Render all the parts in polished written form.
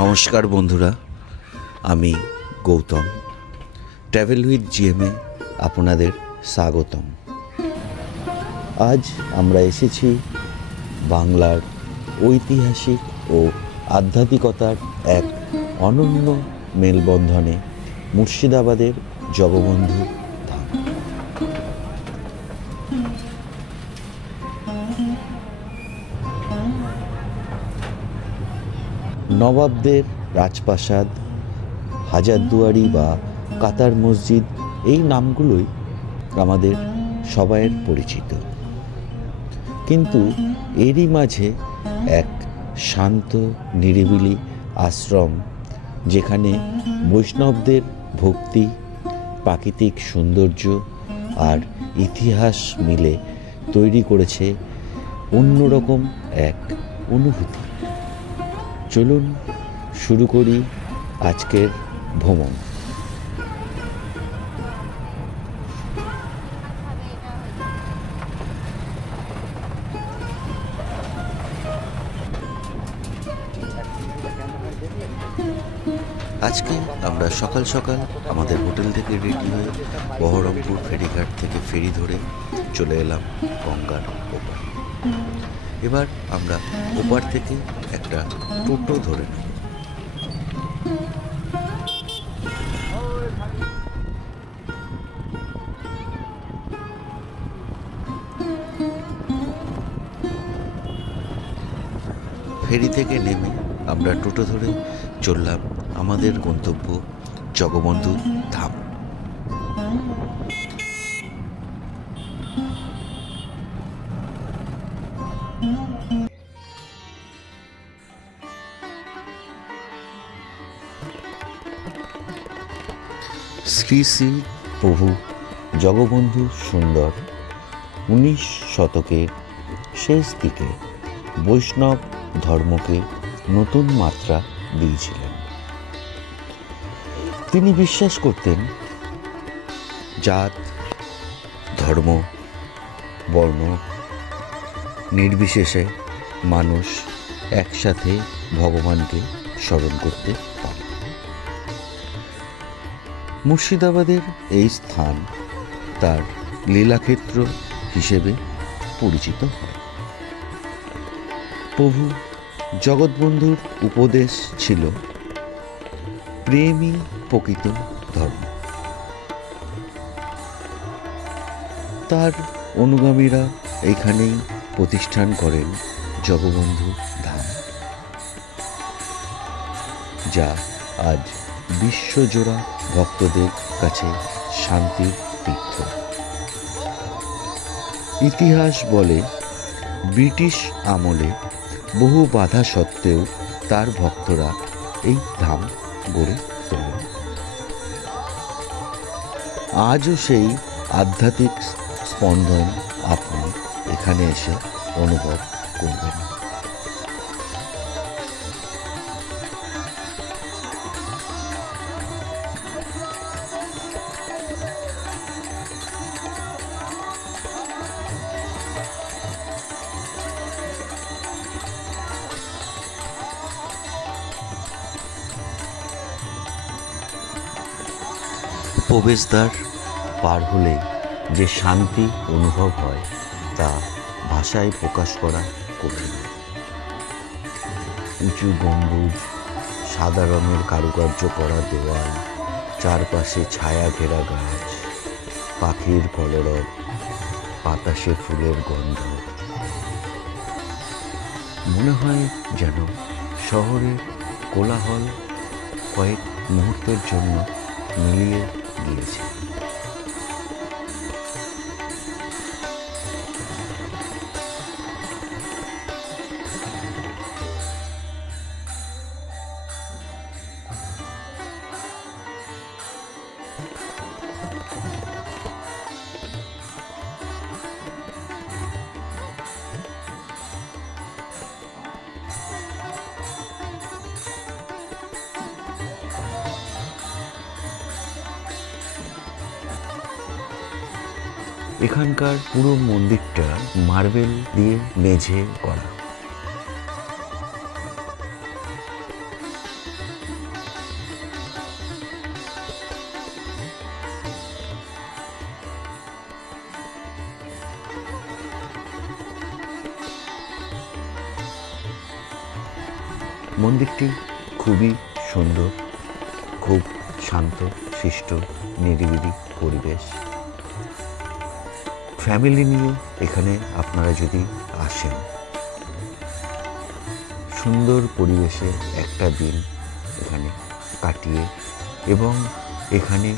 নমস্কার বন্ধুরা, আমি গৌতম। ট্রাভেল উইথ জিএমে আপনাদের স্বাগতম। আজ আমরা এসেছি বাংলার ঐতিহাসিক ও আধ্যাত্মিকতার এক অনন্য মেলবন্ধনে, মুর্শিদাবাদের জগবন্ধু ধাম। নবাবদের রাজপ্রাসাদ, হাজারদুয়ারি বা কাতার মসজিদ, এই নামগুলোই আমাদের সবাইয়ের পরিচিত। কিন্তু এরই মাঝে এক শান্ত নিরিবিলি আশ্রম, যেখানে বৈষ্ণবদের ভক্তি, প্রাকৃতিক সৌন্দর্য আর ইতিহাস মিলে তৈরি করেছে অন্যরকম এক অনুভূতি। চলুন শুরু করি আজকের ভ্রমণ। আজকে আমরা সকাল সকাল আমাদের হোটেল থেকে রেডি হয়ে বহরমপুর ফেরিঘাট থেকে ফেরি ধরে চলে এলাম গঙ্গার ওপার। এবার আমরা ওপার থেকে একটা টোটো ধরে নেব। ফেরি থেকে নেমে আমরা টোটো ধরে চললাম আমাদের গন্তব্য জগবন্ধু ধাম। শ্রী শ্রী প্রভু জগবন্ধু সুন্দর 19 শতকের শেষ দিকে বৈষ্ণব ধর্মকে নতুন মাত্রা দিয়েছিলেন। তিনি বিশ্বাস করতেন জাত, ধর্ম, বর্ণ নির্বিশেষে মানুষ একসাথে ভগবানকে স্মরণ করতে পারে। মুর্শিদাবাদের এই স্থান তার লীলাক্ষেত্র হিসেবে পরিচিত হয়। প্রভু জগৎবন্ধুর উপদেশ ছিল প্রেমই প্রকৃত ধর্ম। তার অনুগামীরা এখানেই প্রতিষ্ঠান করেন জগবন্ধু ধাম, যা আজ বিশ্বজোড়া ভক্তদের কাছে শান্তির তীর্থ। ইতিহাস বলে ব্রিটিশ আমলে বহু বাধা সত্ত্বেও তার ভক্তরা এই ধাম গড়ে তোলেন। আজও সেই আধ্যাত্মিক স্পন্দন আপনি এখানে এসে অনুভব করবেন। প্রবেশদ্বার পার হলেই যে শান্তি অনুভব হয় তা ভাষায় প্রকাশ করা কঠিন। উঁচু গম্বুজ, সাদা রঙের কারুকার্য করা দেওয়াল, চারপাশে ছায়া ঘেরা গাছ, পাখির কলরব, বাতাসে ফুলের গন্ধ, মনে হয় যেন শহরের কোলাহল কয়েক মুহূর্তের জন্য মিলিয়ে গিয়েছে। এখানকার পুরো মন্দিরটা মার্বেল দিয়ে মেঝে করা। মন্দিরটি খুবই সুন্দর, খুব শান্ত শিষ্ট নিরিবিলি পরিবেশ। ফ্যামিলি নিয়ে এখানে আপনারা যদি আসেন, সুন্দর পরিবেশে একটা দিন এখানে কাটিয়ে এবং এখানে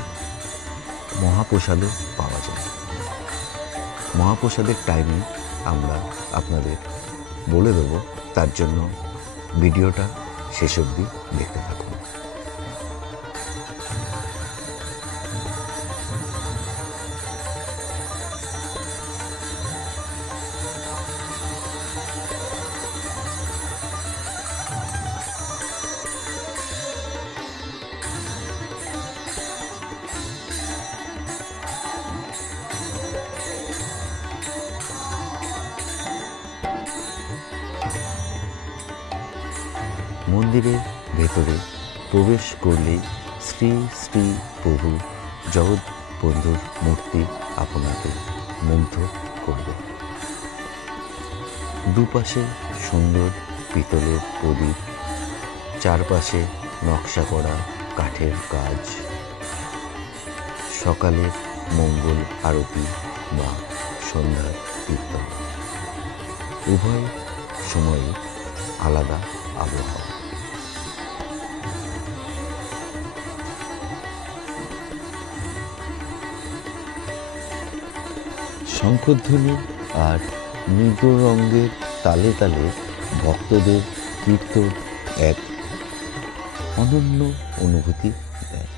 মহাপ্রসাদও পাওয়া যায়। মহাপ্রসাদের টাইমিং আমরা আপনাদের বলে দেবো, তার জন্য ভিডিওটা শেষ অবধি দেখতে থাকুন। মন্দিরের ভেতরে প্রবেশ করলেই শ্রী শ্রী প্রভু জগৎবন্ধুর মূর্তি আপনাকে মুগ্ধ করবে। দুপাশে সুন্দর পিতলের প্রদীপ, চারপাশে নকশা করা কাঠের কাজ। সকালের মঙ্গল আরতি বা সন্ধ্যার কীর্তন, উভয় সময়ে আলাদা আবহাওয়া। শঙ্খধ্বনি আর মৃদুরঙ্গের তালে তালে ভক্তদের কীর্তন এক অনন্য অনুভূতি দেয়।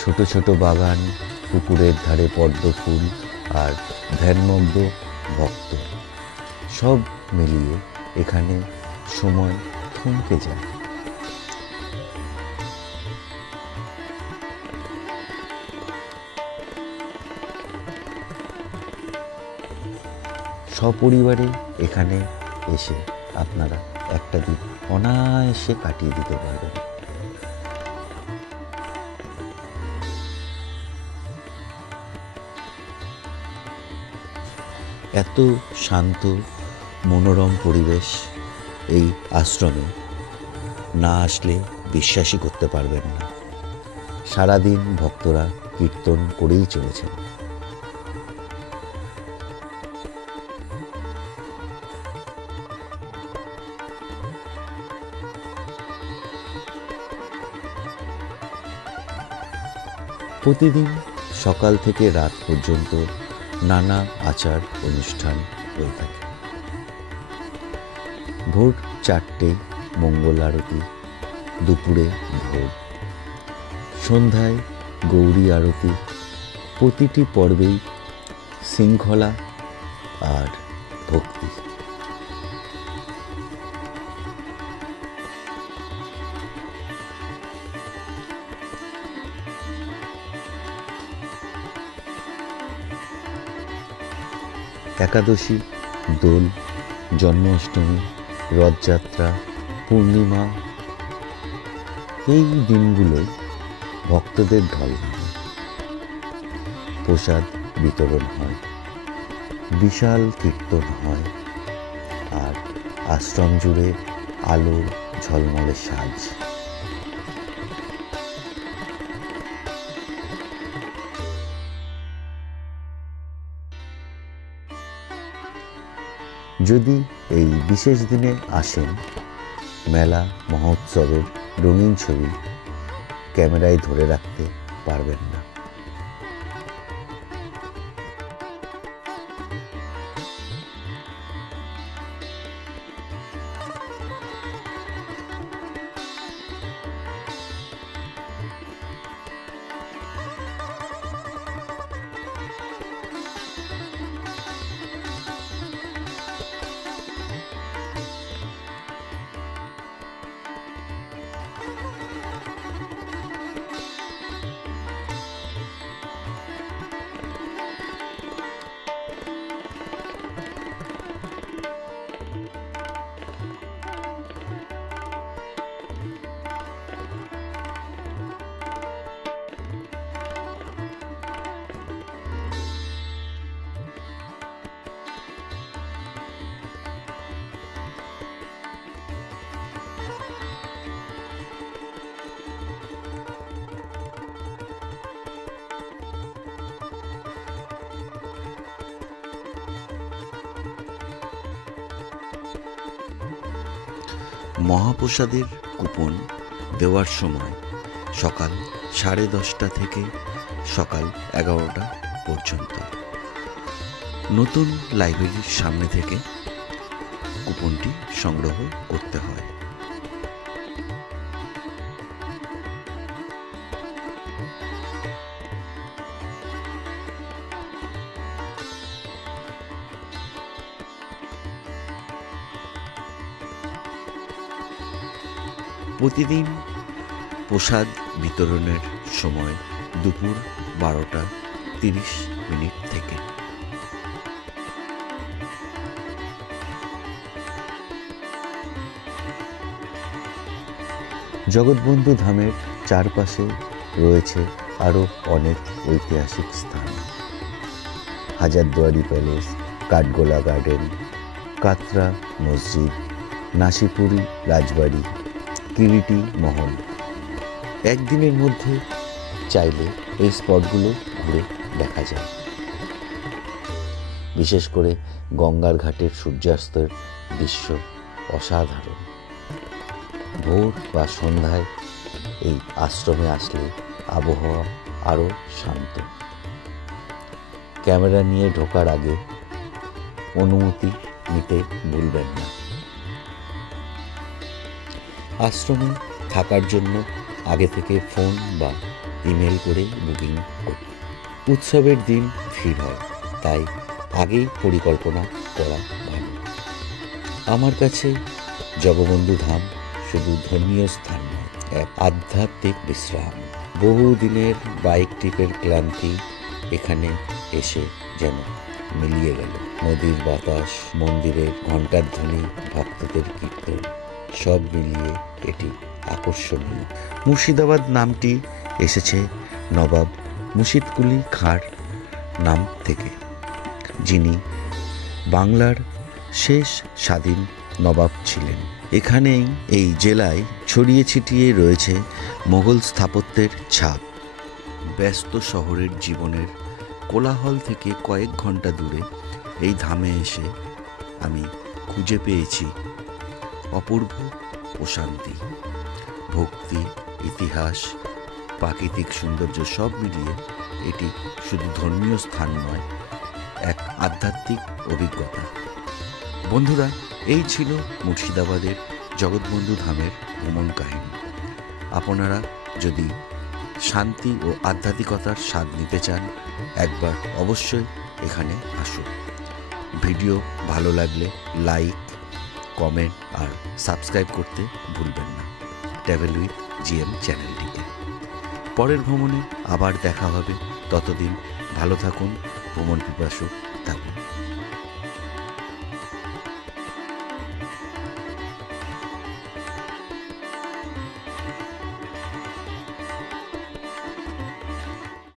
ছোট ছোট বাগান, পুকুরের ধারে পদ্ম ফুল আর ধ্যানমগ্ন ভক্ত, সব মিলিয়ে এখানে সময় থমকে যায়। সপরিবারে এখানে এসে আপনারা একটা দিন অনায়াসে কাটিয়ে দিতে পারবেন। এত শান্ত মনোরম পরিবেশ এই আশ্রমে না আসলে বিশ্বাসই করতে পারবেন না। সারাদিন ভক্তরা কীর্তন করেই চলেছেন। প্রতিদিন সকাল থেকে রাত পর্যন্ত নানা আচার অনুষ্ঠান হয়ে থাকে। ভোর 4টে মঙ্গল আরতি, দুপুরে ভোগ, সন্ধ্যায় গৌরী আরতি। প্রতিটি পর্বেই শৃঙ্খলা আর ভক্তি। একাদশী, দোল, জন্মাষ্টমী, রথযাত্রা, পূর্ণিমা, এই দিনগুলোয় ভক্তদের ঢল নামে। প্রসাদ বিতরণ হয়, বিশাল কীর্তন হয়, আর আশ্রম জুড়ে আলো ঝলমলে সাজ। যদি এই বিশেষ দিনে আসেন, মেলা মহোৎসবের রঙিন ছবি ক্যামেরায় ধরে রাখতে পারবেন না। মহাপ্রসাদের কুপন দেওয়ার সময় সকাল 10:30 থেকে সকাল 11টা পর্যন্ত। নতুন লাইব্রেরির সামনে থেকে কুপনটি সংগ্রহ করতে হয়। প্রতিদিন প্রসাদ বিতরণের সময় দুপুর 12:30 থেকে। জগৎবন্ধু ধামের চারপাশে রয়েছে আরও অনেক ঐতিহাসিক স্থান। হাজারদুয়ারি প্যালেস, কাঠগোলা গার্ডেন, কাতরা মসজিদ, নাসিপুরি রাজবাড়ি, কিরিটি মহল। একদিনের মধ্যে চাইলে এই স্পটগুলো ঘুরে দেখা যায়। বিশেষ করে গঙ্গার ঘাটের সূর্যাস্তের দৃশ্য অসাধারণ। ভোর বা সন্ধ্যায় এই আশ্রমে আসলে আবহাওয়া আরও শান্ত। ক্যামেরা নিয়ে ঢোকার আগে অনুমতি নিতে ভুলবেন না। আশ্রমে থাকার জন্য আগে থেকে ফোন বা ইমেল করে বুকিং করুন। উৎসবের দিন ভিড় হয়, তাই আগেই পরিকল্পনা করা ভালো। আমার কাছে জগবন্ধু ধাম শুধু ধর্মীয় স্থান নয়, এক আধ্যাত্মিক বিশ্রাম। বহুদিনের বাইক ট্রিপের ক্লান্তি এখানে এসে যেন মিলিয়ে গেল। নদীর বাতাস, মন্দিরের ঘণ্টার ধ্বনি, ভক্তদের কীর্তন, সব মিলিয়ে এটি আকর্ষণীয়। মুর্শিদাবাদ নামটি এসেছে নবাব মুর্শিদকুলি খাঁর নাম থেকে, যিনি বাংলার শেষ স্বাধীন নবাব ছিলেন। এখানেই এই জেলায় ছড়িয়ে ছিটিয়ে রয়েছে মোগল স্থাপত্যের ছাপ। ব্যস্ত শহরের জীবনের কোলাহল থেকে কয়েক ঘন্টা দূরে এই ধামে এসে আমি খুঁজে পেয়েছি অপূর্ব প্রশান্তি। ভক্তি, ইতিহাস, প্রাকৃতিক সৌন্দর্য সব মিলিয়ে এটি শুধু ধর্মীয় স্থান নয়, এক আধ্যাত্মিক অভিজ্ঞতা। বন্ধুরা, এই ছিল মুর্শিদাবাদের জগৎবন্ধু ধামের ভ্রমণ কাহিনী। আপনারা যদি শান্তি ও আধ্যাত্মিকতার স্বাদ নিতে চান, একবার অবশ্যই এখানে আসুন। ভিডিও ভালো লাগলে লাইক, কমেন্ট আর সাবস্ক্রাইব করতে ভুলবেন না ট্রাভেল উইথ জিএম চ্যানেলটিকে। পরের ভ্রমণে আবার দেখা হবে। ততদিন ভালো থাকুন ভ্রমণ পিপাসু